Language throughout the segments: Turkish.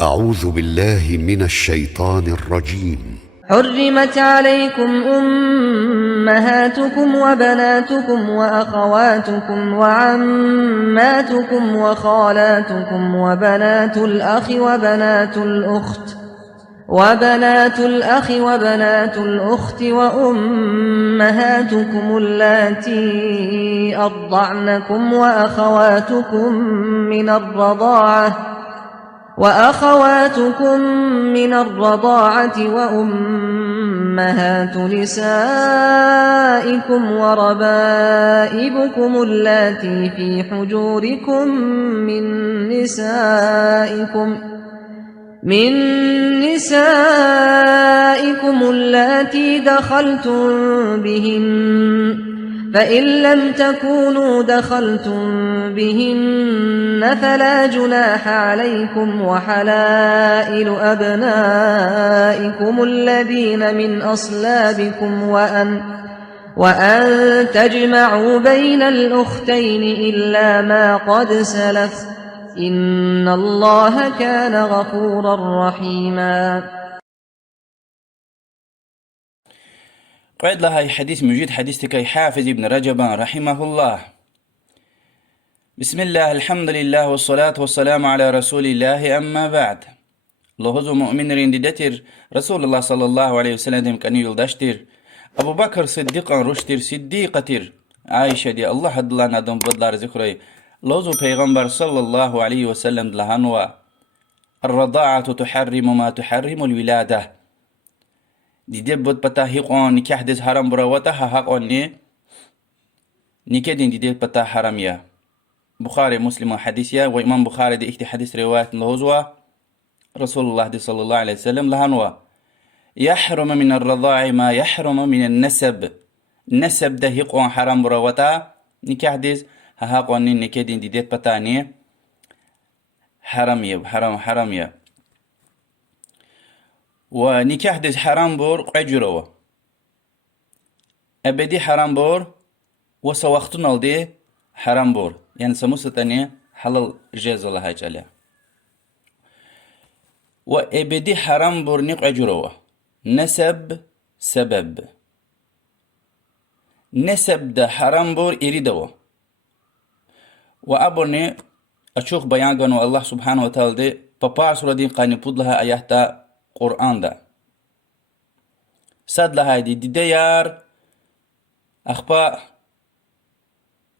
أعوذ بالله من الشيطان الرجيم. حرمت عليكم أمهاتكم وبناتكم وأخواتكم وعماتكم وخالاتكم وبنات الأخ وبنات الأخت وأمهاتكم اللاتي أرضعنكم وأخواتكم من الرضاعة وأمهات نسائكم وربائبكم اللاتي في حجوركم من نسائكم اللاتي دخلتم بهن، فإن لم تكونوا دخلتم بهن فلا جناح عليكم، وحلائل أبنائكم الذين من أصلابكم وأن تجمعوا بين الأختين إلا ما قد سلف، إن الله كان غفورا رحيما. قعد لها حديث موجود حديثك حافظ ابن رجب رحمه الله. بسم الله الحمد لله والصلاة والسلام على رسول الله أما بعد. لهذا مؤمن رنددتر رسول الله صلى الله عليه وسلم كان يلدشتر أبو بكر صديق رشتر صديقتر عائشة دي الله حد الله ندم بدلار ذكري لهذا پیغمبر صلى الله عليه وسلم لهنوا الرضاعة تحرم ما تحرم الولادة. دیده بود پتا هیقان نکاح دز حرام براوتا حق آنی نکاح دیده پتا حرامية. بخاري مسلم حديثيا وإمام بخاري دي اكتي حديث رواية لهزوا رسول الله دي صلى الله عليه وسلم لهنوا يحرم من الرضاع ما يحرم من النسب. نسب ده هيقوان حرام براوتا نكاح دز حق آني نكاح دیده پتا ني حرامية حرامية. ونكاح دز حرام بور قجروا أبدي حرام بور وسوقتنا دي حرام بور يعني سموستني حلال جاز الله هاجالة وأبدي حرام بور نقجروا نسب سبب نسب ده حرام بور إريدوا وأبرني أشوف بيانغانو الله سبحانه وتعالى دي بابا سورة دين قاني بودلها آياتا قرآن ده صد لها دي ديار أخبا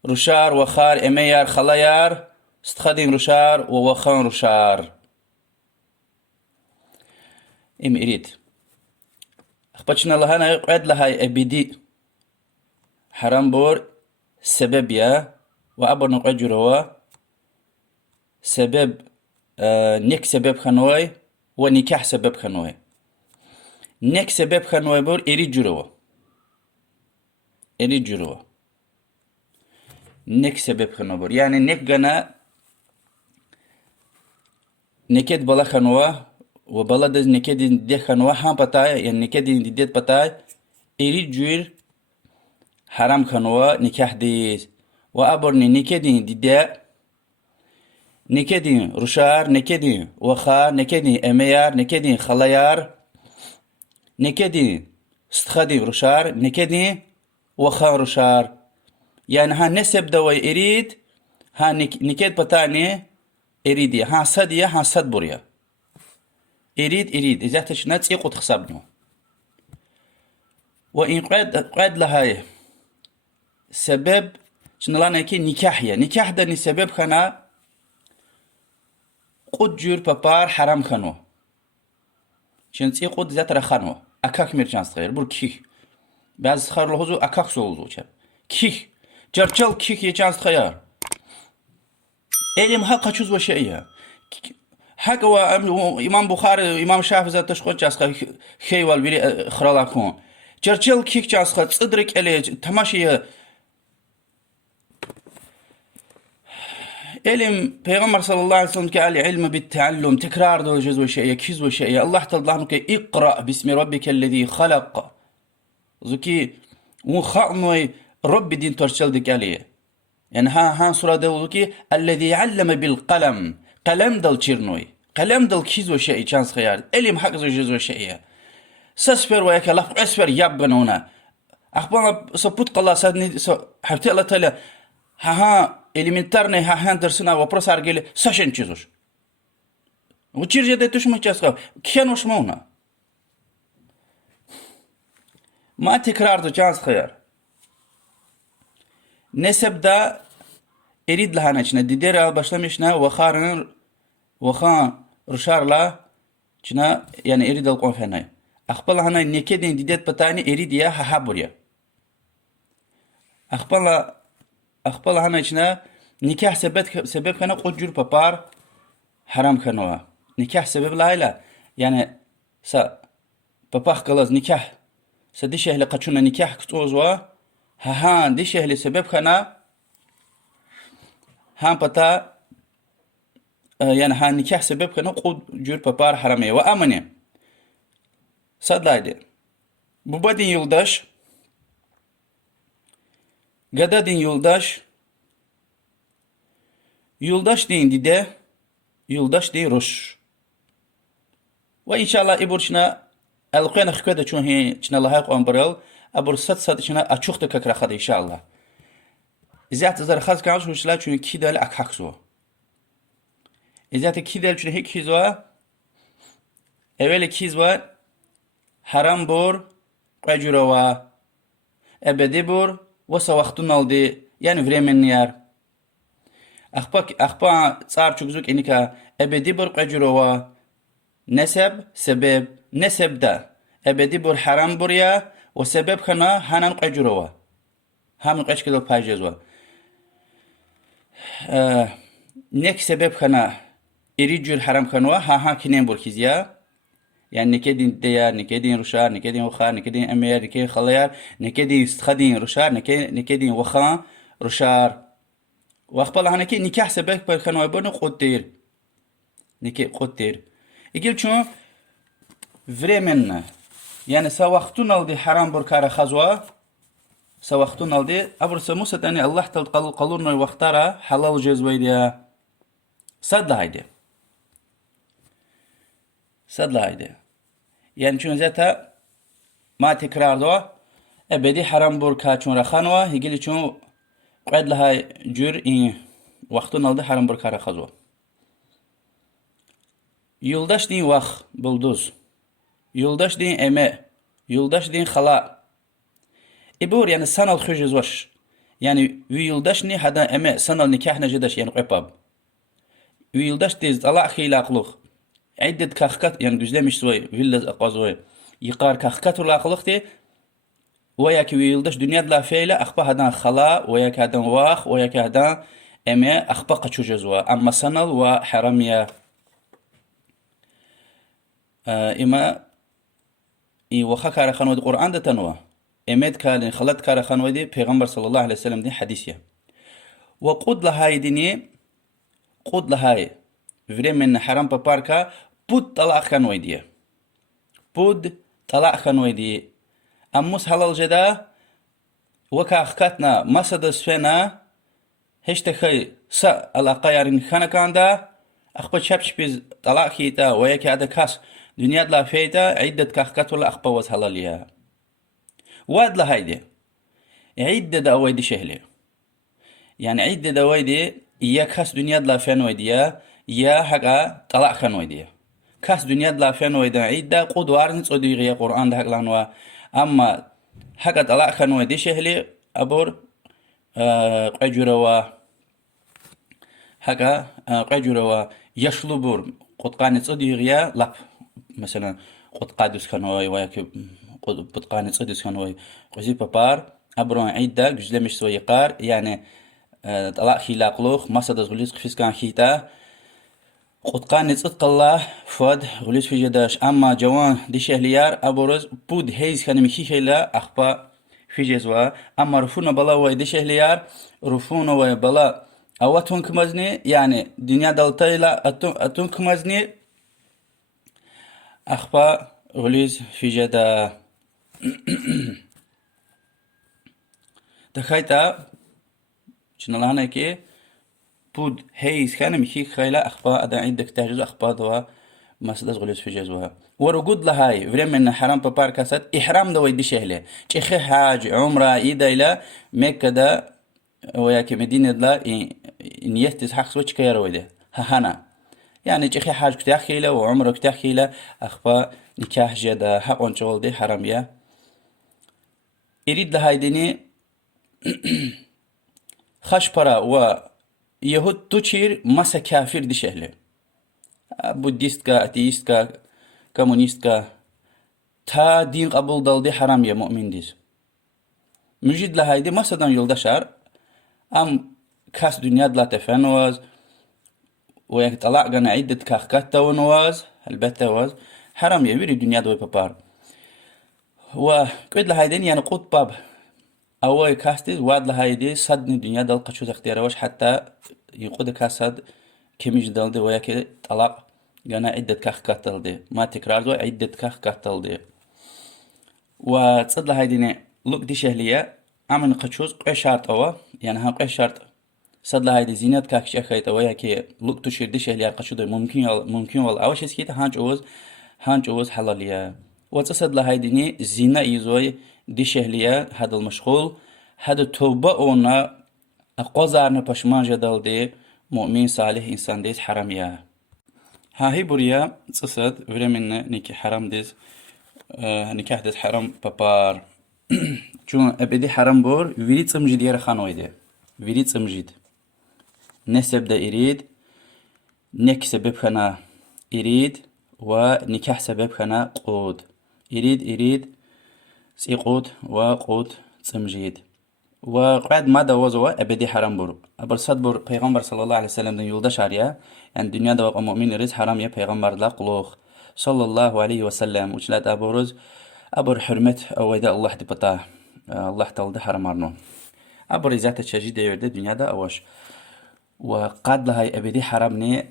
رشار وخار إميار خلايار استخدم رشار ووخان رشار إم إريد أخبتشنا لها نقعد لها أبدي حرام بور سبب يا وأبر نقعد هو سبب نيك سبب خنوي ونكاح سبب خنوي نك سبب خنوي بور إريد جروا نك سبب خنوي بور يعني نك جنا نكد بلا خنوا وبلا دز نكد دي خنوا هم بتاعي يعني نكد دي بتاعي إريد جور حرام خنوا نكاح ديز وأبرني نكد دي نكدين رشار نكدين وخار نكدين أميار نكدين خلايار نكدين استخدم رشار نكدين وخار رشار يعني ها نسب دوي إريد ها نكد بتاعني إريدية ها صدية ها صد بريا إريد إذا تشنات يقود خصابنو وإن قد لهاي سبب شنلانا كي نكاحية نكاح داني سبب خنا قد جور بابار حرام خانو شنسي قد ذات رخانو أكاك مرجان صغير بور كيك بعض خار لهزو أكاك سولزو چه كيك جرچل كيك يجان صغير إليم حقا چوز وشئية حقا إمام بخاري إمام شافعي ذات تشخون جاسخا خيوال بيري خرالا كون جرچل كيك جاسخا تصدرك إلي تماشي علم پیغمبر صلى الله عليه وسلم قال علم بالتعلم تكرار دو جزء شيء كيز وشيء الله تعالى نك اقرأ باسم ربك الذي خلق زكي وخانوي رب دين ترشل دك عليه يعني ها سورة دولكي الذي علم بالقلم قلم دل چرنوي قلم دل كيزو شيء chans خيار إلي حق زوجو شيء سسفر وياك لف أسفر يبنونا أخبار سبوت قلا سدني حبت الله تعالى ها элементарный هندرسنا вопрос аргели сашен чизуш учирже де туш мачаска кхенуш мауна ما تكرار دو chans خيار نسب دا اريد لها نچنا ديدر başlamışna وخان رشارلا چنا يعني اريد القون فناي اخبل هنا نكدين ديدت بتاني اريد يا حبوريا اخبل هنا چنا نكاح سبب كنا قجور بابار حرام كنوا نكاح سبب لا يعني سا باباخ قلاز نكاح سديش اهل قچونا نكاح كتوزوا ها ديش اهل سبب كنا هم بتا يعني ها نكاح سبب كنا قجور بابار حرامي وامنه صدايدي بوبادين يولداش Gadadin yoldaş deyin dide, yoldaş deyin roş. Ve inşallah iburçna alqana xkada çun he çna lahaq ambrel abur sat çna açuq da kakraxada inşallah. İzat zar xaz kanş hoşla çun kidal akhakso. İzat kidal çun hek hizwa evvel kizwa haram bor qajurwa ebedi bor وسوختنا لدي يعني временный яр أخبا صار شوكزوك إنك أبدي بور قجروا نسب سبب نسب دا أبدي بور حرام بوريا وسبب خنا هنان قجروا هم قش كده باجزوا نك سبب خنا إريجور حرام خنوا ها كنين بوركيزيا يعني نكدين ديار نكدين رشار نكدين وخار نكدين أمير نكدين خليار نكدين استخدين رشار نكدين وخان رشار وأخبار هنا كي نكاح سبك بالخنوا يبونه قدير نكى قدير يقول شو временно يعني سوختنا الدي حرام بركار خزوا سوختنا الدي أبر سموسة تاني الله قالورنا وختارا حلال جزويديا صد هيدا صدلايده يعني چون زتا ما تكرار دو ابدي حرام بركا چون رخانوا يجي چون قد لها جور این وقتون aldı حرام بركا رخزوا yoldaş din vax bulduz yoldaş din eme yoldaş din xala ibur yani sanal xujuz vaş yani yoldaş ni hada eme sanal nikah najdaş yani qepab yoldaş diz Allah xilaqluq عدة كخكات يعني جزء مش سوي فيلا أقازوي يقار كخكات ولا خلقتي وياك ويلدش دنيا لا فيلا أخبا هذا خلا وياك هذا واخ وياك هذا أما أخبا قتشو جزوا أما سنل وحرامية إما وخا كار خانود القرآن ده تنوى إمد كان خلت كار خانود دي پیغمبر صلى الله عليه وسلم دي حديثية وقود لهاي ديني قود لهاي временно حرام بباركا بود طلاق خانويدية بود طلاق خانويدية أموس حلال جدا وكا أخكاتنا مسد سفنا هشتخي سا الأقايارين خانكاندا أخبت شابش بيز طلاق خيتا ويكي هذا كاس دنيا دلا فيتا عدة كأخكات ولا أخبا وز حلاليها واد لهايدي عدة دوايدي شهلي يعني عدة دوايدي إياك خاص دنيا دلا فانويدية يا حقا طلاق خانويدية كاس دنيا دلا فانويدية عدة قدوارن صديقية قرآن ده حقلانوا أما حقا طلاق خانويدية شهلي أبور قجروا حقا قجروا يشلو بور قد قانت صديقية لب مثلا قد قادس خانوي وياك قد قانت صديقية خانوي قزي ببار أبرون عدة جزء مش سوي قار يعني طلاق خلاقلوخ مصدر غليظ قفز كان خيتا قد قانت صدق الله فود غليظ في جداش أما جوان دي شهليار أبرز بود هيز كان مخي خيلا أخبا في جزوا أما رفونا بلا ويدي شهليار رفونا وبلا أواتون كمزني يعني دنيا دلتايلا أتون كمزني أخبا غليظ في جدا تخيتا شنالهانا كي بود هيز كان مخي خيلا أخبا أدا عندك تهجز أخبا دوا مسألة غلوس في جزوها ورقود لهاي временно حرام ببار كاسات إحرام ده ويدي شهله تشخي حاج عمره إيدا إلى مكة ده وياك مدينة لا نيتس حق سوتش كيرو ده هنا يعني تشخي حاج كتاخي له وعمره كتاخي له أخفى نكاح جدا حق ونشغل دي حرام يا يريد لهاي ديني خش برا و يهود تشير مسا كافر دي شهله بوديست کا اتیست کا کمونیست کا تا din قبول daldı haram ya mümindir. Müjid lahaydi masadan yoldaşar am kas dünya dla tefanwaz ve yak talaq gana iddet kahkat tawnwaz elbette waz haram ya bir dünya da papar. Ve kod lahaydin yani qut bab away kastiz wad lahaydi sadni dünya dal qaçuz ikhtiyarwaş hatta يقود كاسد كميش daldı ve yak talaq gana iddet kahkat daldı. Ma tekrar do iddet kahkat daldı. وتصدل هايديني لوك دي شهلية عمل قشوز قوي شرط أوا يعني هم قوي شرط صدل هايدي زينات كاكش أخيط أوا يكي لوك تشير دي شهلية قشود ممكن ولا أول شيء كيتا هانج أوز حلالية وتصدل هايديني زينة يزوي دي شهلية هذا المشغول هذا توبة أونا أقوزارنا بشمان جدال دي مؤمن صالح إنسان ديز حرامية هاي بريا تصد ورمنا نيكي حرام ديز nikah des haram papar. Çun ebedi haram bor, viri tsamjid yer khanoyde. Viri tsamjid. Ne sebde irid, nek sebep khana irid ve nikah sebep khana qud. İrid siqud ve qud tsamjid. Ve qad mada wazwa ebedi haram bor. Aber sad bor Peygamber sallallahu aleyhi ve sellem'den yoldaş arya. Yani dünyada ve mümin riz haram ya peygamberla quluq. sallallahu aleyhi ve sellem uçlat aburuz abur hürmet avayda Allah dipata Allah taldı haramarno abur izate çeşidi yerde dünyada avaş ve qad lahay ebedi haram ne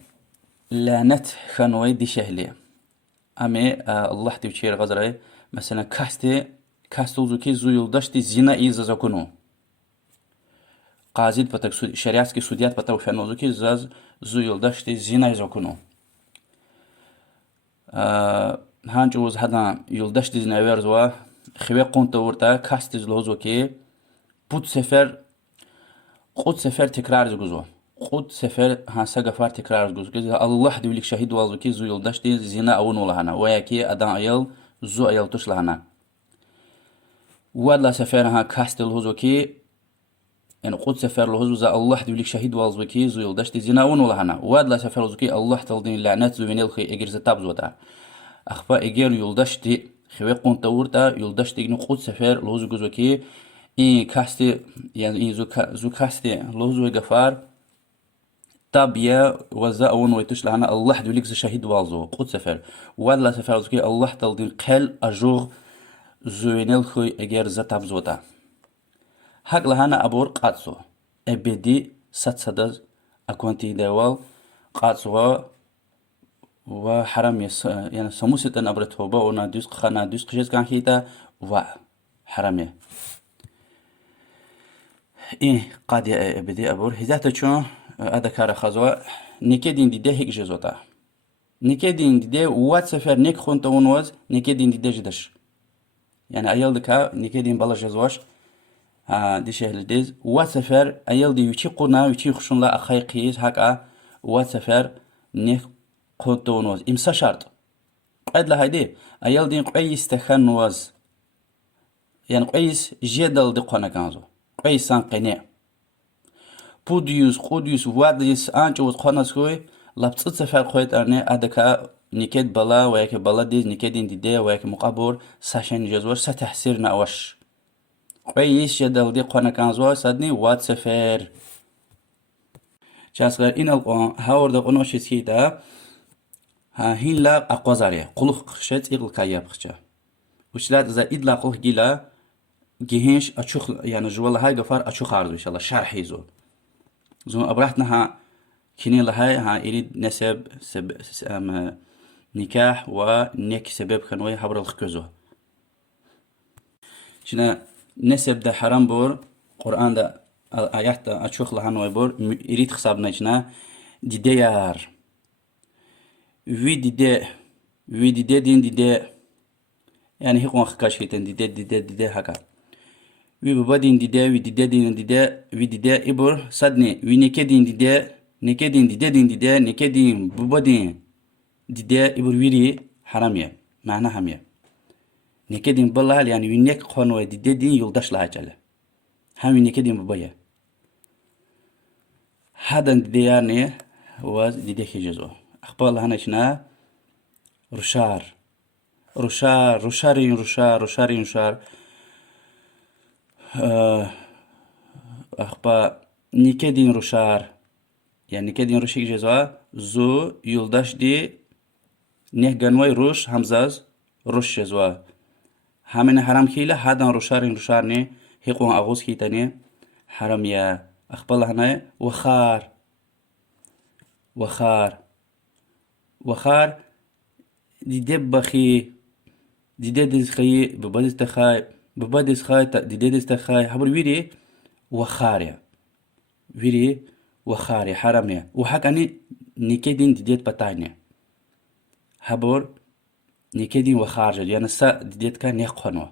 lanet khanway di şehli ame Allah divçer gazray mesela kastuzuki zuyuldaş di zina izazakunu qazid patak şeriatski sudiyat patak fenozuki zaz zuyuldaş di zina izakunu هانجوز هذا يلدش ديزن أورز وا خوي قنت ورتا كاستز لوزو كي بود سفر قد سفر تكرار زوجو قد سفر هانسا غفار تكرار زوجو كي الله دولك شهيد والزو كي زو يلدش ديز زنا أون ولا هنا ويا كي أدان أيل زو أيل توش لهنا ولا سفر ها كاستل لوزو كي يعني قد سفر لوزو ز الله دولك شهيد والزو كي زو يلدش ديز زنا أون ولا هنا ولا سفر لوزو كي الله تلدين لعنات زو بينال خي إجر زتاب زوتا أخفى إجر يلدش دي خوي قنت ورتا يلدش دي قد سفر لوزو جزو كي إن كاستي يعني إن زو كاستي لوزو غفار طابيا وزا أون ويتوش لهنا الله دولك ز شهيد والزو قد سفر ولا سفر لوزو كي الله تلدين قل أجور زو بينال خي إجر زتاب زوتا حق لهنا أبور قاتسو أبدي ستسدز أكونتي دوال قاتسو و حرام يعني سموسة أبرة توبة ونادوس خنا دوس قشيز كان هيدا و حرامه إيه قاد أبدي أبور هذا شو هذا كار خزوا نكدين دي ده هيك جزوتا نكدين دي ده وات سفر نك خون تونوز نكدين دي ده جدش يعني أيال دكا نكدين بلا جزواش دي شهر ديز وات سفر أيال دي يشي قنا يشي خشون لا أخي قيس هكا وات سفر نك قطونوز إمسا شرط قد لهايدي أيال دين قيس تخنوز يعني قيس جدل دي قنا كانزو قيس سان قناع بوديوس قوديوس واديس أنجوز قنا سكوي لابتت سفر قويت أرني أدكا نكد بلا وياك بلا ديز نكدين دي وياك مقابور ساشن جزور ستحسير ناوش قيس جدل دي قنا كانزو سادني واد سفر جاسغر إن القوان هاورد قنوشي سيدا هين لا أقوزاريا قلوخ خشت إغل كايا بخشة وشلات إذا إدلا قلوخ جيلا جهنش أشوخ يعني جوالا هاي قفار أشوخ عرضو إن شاء الله شرحي زو زون أبرحتنا ها كيني لهاي ها إريد نسب نكاح ونك سبب خنوي حبر الخكوزو شنا نسب ده حرام بور قرآن ده آيات ده أشوخ لهانوي بور إريد خصابنا شنا دي ديار في دي وی دیده دین دیده یعنی هیچ وقت کاش هیتن دیده هکا وی بابا دین دیده وی دیده دین دیده وی دیده ایبر صدنی وی نکه دین دیده نکه دین بابا دین دیده ایبر ویری حرامیه معنی همیه نکه دین بالله yani وی نک خانوه دیده دین yoldaş lahacale همی نکه دین بابایه هادن دیده yani واز دیده خیجزو اخبار الله هنشنا روشار اخبار نکه دین روشار yani neke din roşik ceza zu yoldaş di ne ganvay roş hamzaz roş ceza hemen haram khila hadan roşar ne hiqon ağuz khitane haram ya akhbal hana وخار دي دبخي دي ددس خي ببدس تخاي ببدس خاي دي ددس تخاي حبر ويري وخاري حرامية وحكاني نكدين ديت بتاعنا حبر نكدين وخارج يعني سا ديت كان يقنوا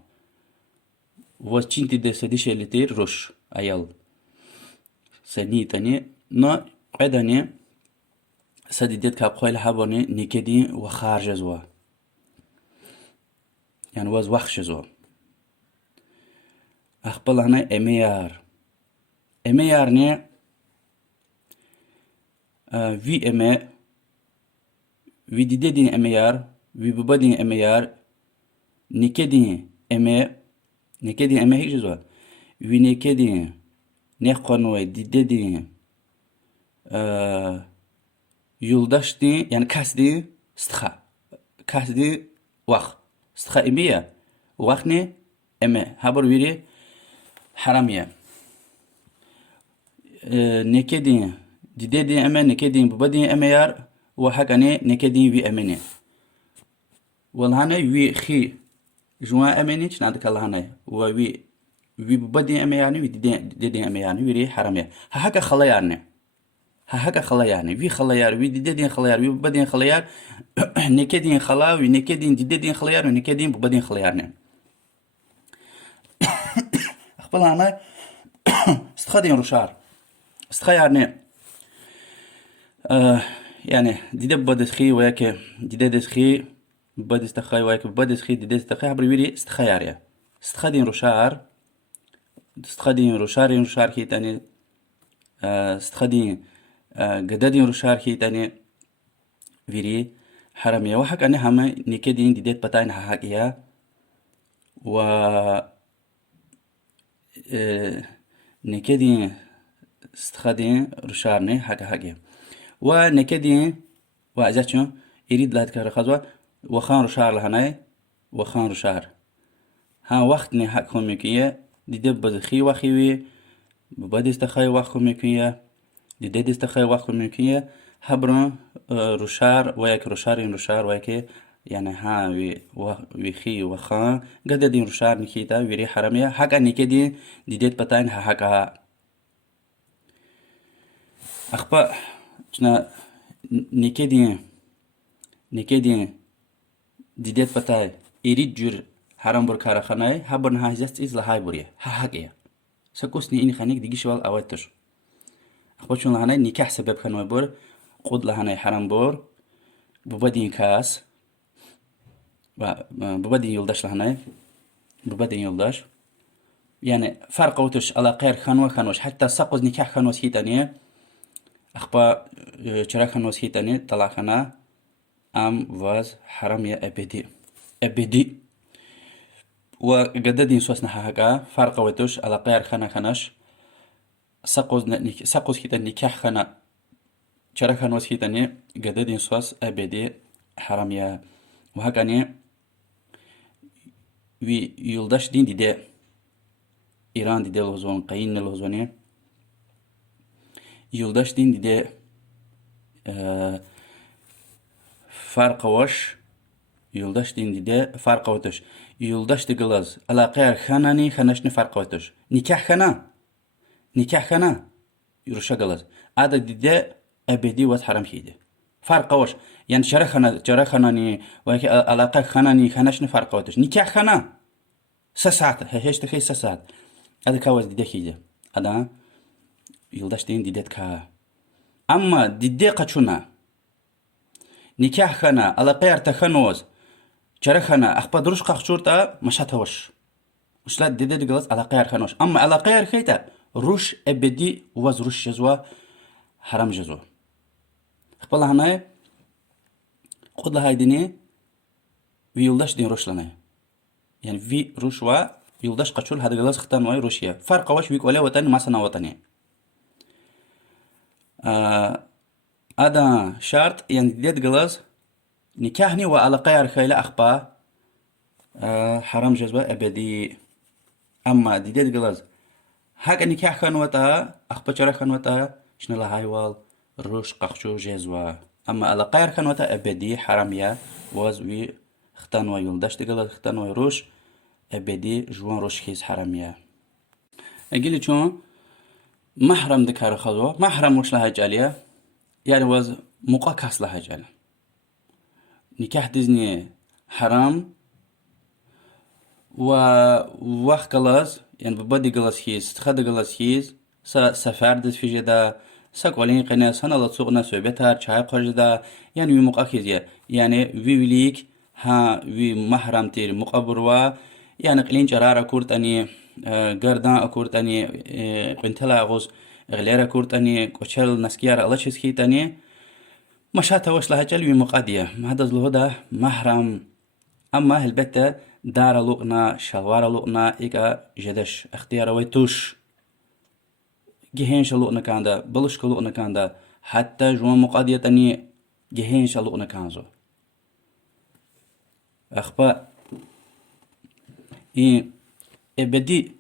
وچين تي دسدي شلتير روش ايال سني تاني نا قداني سديدت كابخويل حبوني نكدين وخارج زوا يعني واز وخش زوا اخبل هنا اميار ني وی امه وی دیده دین اميار وی بابا دین اميار نکه دین امه هیچ زوا وی نکه دین نخوانوه دیده دین yoldaş din yani kasdi stha kasdi vaq stha emiya vaq ne eme haber veri haramiye nekedin didedin eme nekedin babadin eme yar ve hakane nekedin vi emene والهنا وي خي جوا امني شنادك الله هنا وي babadin eme yani vi didedin eme yani veri haramiye haka khala yani هاكا خلاياني في خلايار وي ديدين خلايار وي بدين خلايار نكدين خلا وي نكدين ديدين خلايار ونكدين بدين خلايارني اخبل انا استخدين روشار استخيارني يعني ديد بدسخي وياك ديد دسخي بدستخي وياك بدسخي ديد دستخي عبر ويري استخياريا استخدين روشار كي تاني استخدين قدادين روشار كي تاني فيري حرامية وحك أنا هما نكدين ديدت بتاعين حقيا و نكدين استخدين روشارني حقيا ونكدين وأجاتشو يريد لهاد كارخازوا وخان روشار لهناي وخان روشار ها وقتني حقهم مكية ديدت بدخي وخيوي ببدستخي وخو مكية ديدت استخي وخو مكية هبرون روشار روشار وياك يعني ها ويخي وخان قددين روشار نكيتا ويري حرامية حقا نكدين ديدت بتاين حقا أخبا شنا نكدين ديدت بتاي يريد جور حرام بر كارخاناي هبرن ها هزست إز لهاي بريه حقيا سكوسني إني خانيك ديجي شوال أواتر أخبار شون لهناي نكاح سبب خانوي بور قود لهناي حرام بور ببدين كاس ببدين يلداش لهناي ببدين يلداش يعني فرق وتش على غير خانوش حتى سقوز نكاح خانوس هيتانية أخبار شرا خانوس هيتانية طلع خنا أم واز حرام يا أبدي وقددين سوسنا حقا فرق وتش على غير خناش سقوز كيتا نكاح خنا شرا خانوس هيتانية قددين سوس أبدي حرام يا وهكاني وي يلداش دين دي إيران دي لوزون قاين لوزوني يلداش دين دي فرق وش يلداش دين دي فرق وتش يلداش دي غلاز على غير خاناني خناشني فرق وتش نكاح خنا يرشا غلاز هذا دي أبدي وات حرام خيده Farqa var. Yani çara xanani ve ki alaka xanani xanaşni farqa var. Nikah xana 3 saat. Heş de 3 saat. Adı kavaz dide kiydi. Ada yıldaş deyin didet ka. Ama dide kaçuna. Nikah xana alaka yarta xanoz. Çara xana axpa duruş qaqçurta maşata var. Uşla dede digalas alaka yar xanoş. Ama alaka yar xeyta ruş ebedi vaz ruş jezwa haram jezwa. Xpala hanay Kudla haydini vi yoldaş din roşlanay. Yani vi roşwa yoldaş kaçul hadi galas xtan vay roşya. Farqa vaş vik ola vatani masana vatani. Ada şart yani ded galas nikahni ve alaqa yar khayla akhba haram jazba ebedi. Amma ded galas hak nikah khan vata akhba chara khan vata şnala haywal roş qaqchu jazwa. Ama alaqa yar khan vata ebedi haram ya vaz vi xtan ve yoldaş digalas xtan ve roş ebedi juan roş khiz haram ya. Egili çon محرم دكار خذوه محرم وش لها جالية يعني وز مقاكس لها جال نكاح ديزني حرام ووخ قلاز يعني ببدي قلاز هيز تخد قلاز هيز سفردت في جدا ساقولين قناة سنة لا تسوقنا سوبتها شاي قرجدا يعني مقاكس يعني ويليك ها وي محرم تير مقبروا يعني قلين جرارة كورت أني گردان اکورت انی قنتلا غوز غلیر اکورت انی کوچل نسکیار الله چیز کیت انی مشاته وش لها جلوی مقادیه هذا الهدا محرم اما البته دار لقنا شلوار لقنا ایگا جدش اختیار ویتوش جهنش لقنا کاندا بلش لقنا کاندا حتی جوان مقادیه انی جهنش لقنا کانزو اخبا این ebedi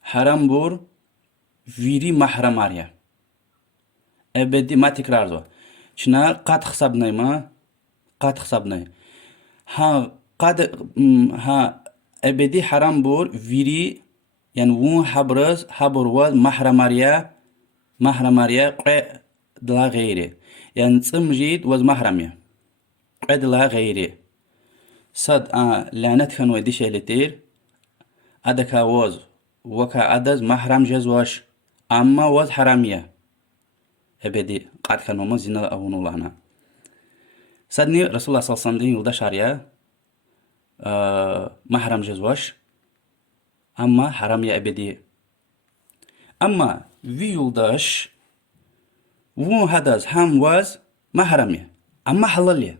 haram bur viri mahram arya. Ebedi ma tekrar zo. Çına qat hesabnay ma qat hesabnay. Ha ebedi haram bur viri yani wun habraz habur waz mahram arya qe dla gayri. Yani tsimjid waz mahram ya. Qe dla gayri. Sad lanet khan wa disheletir أدك وز وكا أدز محرم جزواش أما وز حرامية أبدي قد كانوا من زنا أهون لنا صدني رسول الله صلى الله عليه وسلم يلدا شاريا محرم جزواش أما حرامية أبدي أما في يلداش وو هدز هم وز محرمية أما حلالية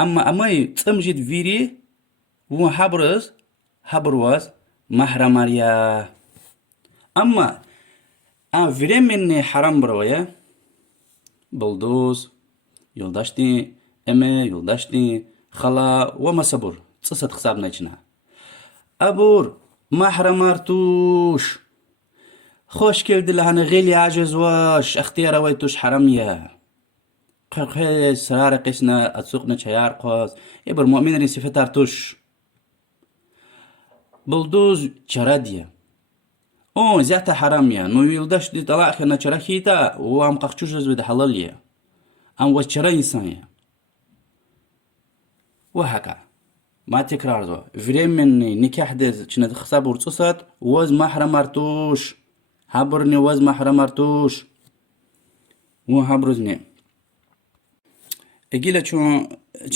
أما تمجد فيري و habroz mahramariya ama vremenni haram broya bulduz yoldaşti eme yoldaşti khala ve masabur tsat hesabna içine abur mahramartuş hoş geldi lahana geli aciz vaş ikhtiyara vaytuş haramiya قرقه سرار قسنا أتسوقنا شيار قاس يبر مؤمن صفة ترتوش بلدوز شرادية أو زيادة حرامية نو يلدش دي طلاق كنا شراكيتا وام قخشوش بده حلالية أم وشرا إنسانية وهكا ما تكرار ذو فريم من نكاح دز شنا تخسب ورتصات وز محرم مرتوش حبرني وز محرم مرتوش وحبرزني اگیلا چون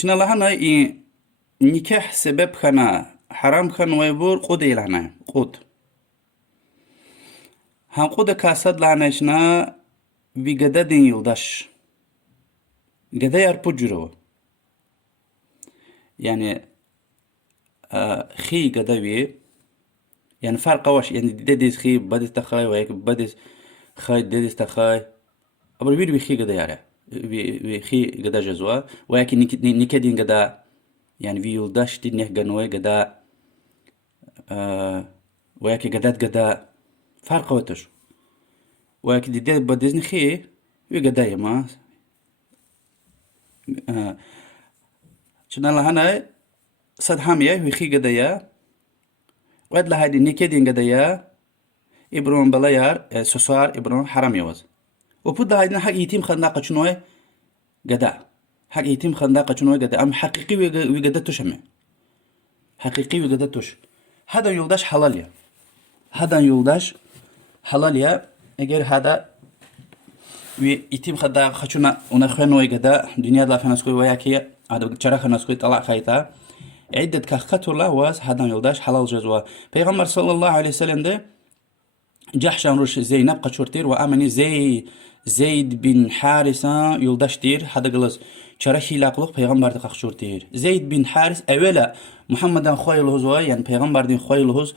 لحنا این نکاح سبب خنا حرام خن ویبور قود لحنا قود هم قود کاسد لحنا چنا وی گده دین یلداش گده یار پجرو يعني خي قدوي يعني فرق واش يعني ديديس خي بديس تخاي وهيك بديس خاي ديديس تخاي أبر بير بخي قدا ياره بخي قدا جزوا ولكن نكدين قدا يعني في يلداش تنيه جنوي قدا ولكن قدا فرق وتش ولكن ديديس بديس نخي وقدا يما شنو لهنا صد حامية وخي قدايا واد لهادي نكدين قدايا إبرون بلايار سوسار إبرون حرام يوز وبده هيدنا حق يتيم خندقة شنوه قدا حق يتيم خندقة شنوه قدا أم حقيقي وقدتوش أمي حقيقي وقدتوش هذا يولداش حلال يا هذا يولداش حلال يا اگر هذا ويتيم خندقة خشونا ونخوانوه قدا دنيا لا فنسكوي وياكي هذا شرخ نسكوي طلع خيطا عدة كخطر واز هذا يولداش حلال جزوا پیغمبر صلى الله عليه وسلم ده جحشان روش زينب قشورتير وامني زيد بن حارثة يولداشتير هذا قلص شرخي لاقلق پیغمبر ده قشورتير زيد بن حارث اولا محمد خويل هزوا يعني پیغمبر دين خويل هز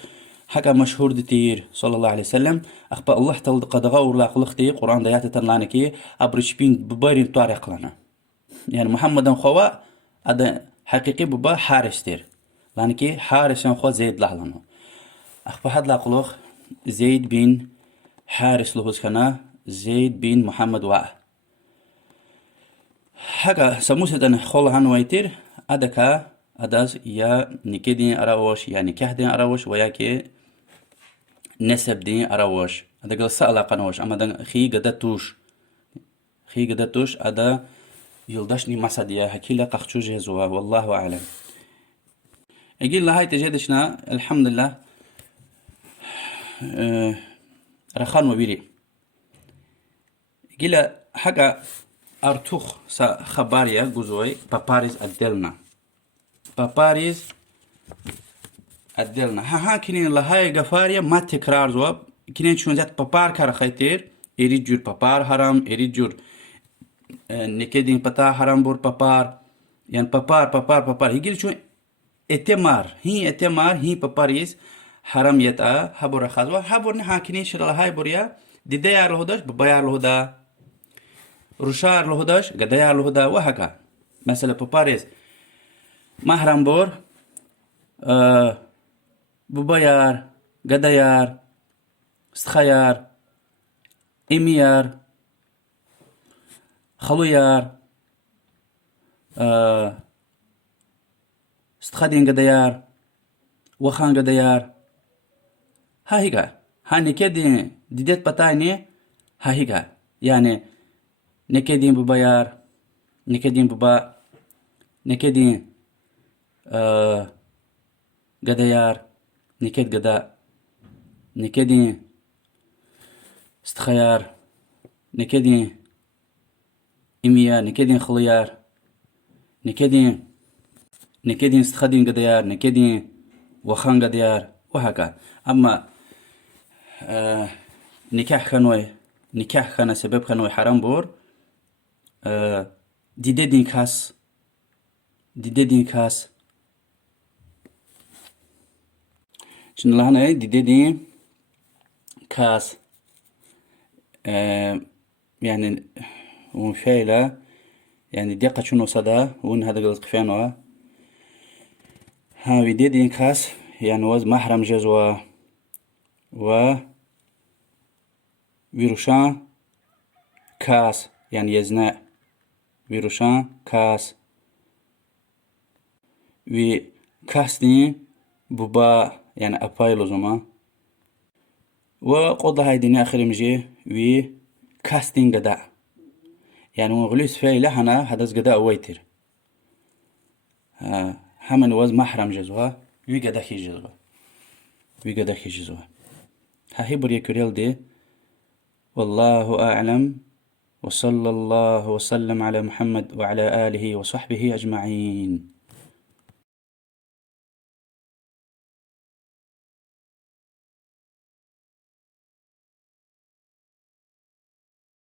حكا مشهور دتير صلى الله عليه وسلم اخبا الله تل قدغا ورلاقلق تي قران ديات تنلانكي ابرشبين ببارين طارق لنا يعني محمد خوا هذا حقيقي ببا حارس تير لانكي حارس خو زيد لهلانو اخبا حد لاقلق زيد بن حارس لهوز خنا زيد بن محمد واه حاجة سموسة خول هنويتر أدكا أداز يا نكدين أراوش يا نكاه دين أراوش ويا كي نسب دين أراوش أدا قل سألا قنوش أما دن خي قدتوش أدا يلدشني مساديا هكيلا قخشو جهزوا والله أعلم أجيل لهاي تجدشنا الحمد لله رخان وبيري أجيل حاجة أرتوخ سا خباريا جوزوي باباريز أدلنا ها كنين لهاي غفاريا ما تكرار زواب كنين شون ذات بابار كار خيتير إريد جور بابار حرام إريد جور نكدين بتا حرام بور بابار يعني بابار هيجيل شون اتمار هي باباريز حرام يتا هبور خازوا هبور ها كنين شر لهاي بوريا ديديار لهداش ببيار لهدا روشار لهداش قديار لهدا وهكا مثلا باباريز محرم بور ببيار قديار استخيار إميار خلويار استخدين قديار وخان قديار ها هيك ها نكدين ديدت بتايني ها هيك يعني نكدين ببيار نكدين ببا نكدين قديار نكد قدا نكدين استخيار نكدين إميار نكدين خليار نكدين استخدين قديار نكدين وخان قديار وهكا أما نكاح خانوي سبب خانوي حرام بور ديدين كاس شنو لهنا ديدين كاس يعني ومشايلة يعني دقة شنو صدا ون هذا قلت قفانوا ها ديدين كاس يعني وز محرم جزوا و ويروشان كاس يعني يزناء ويروشان كاس وكاس دين بوبا يعني أبايلو زما وقضى هاي دنيا آخر مجي وكاستين قدا يعني وغلوس فاي لحنا هداز قدا ويتر همن وز محرم جزوا وقدا خي جزوا هاي بريا كوريل دي والله أعلم وصلى الله وسلم على محمد وعلى آله وصحبه أجمعين.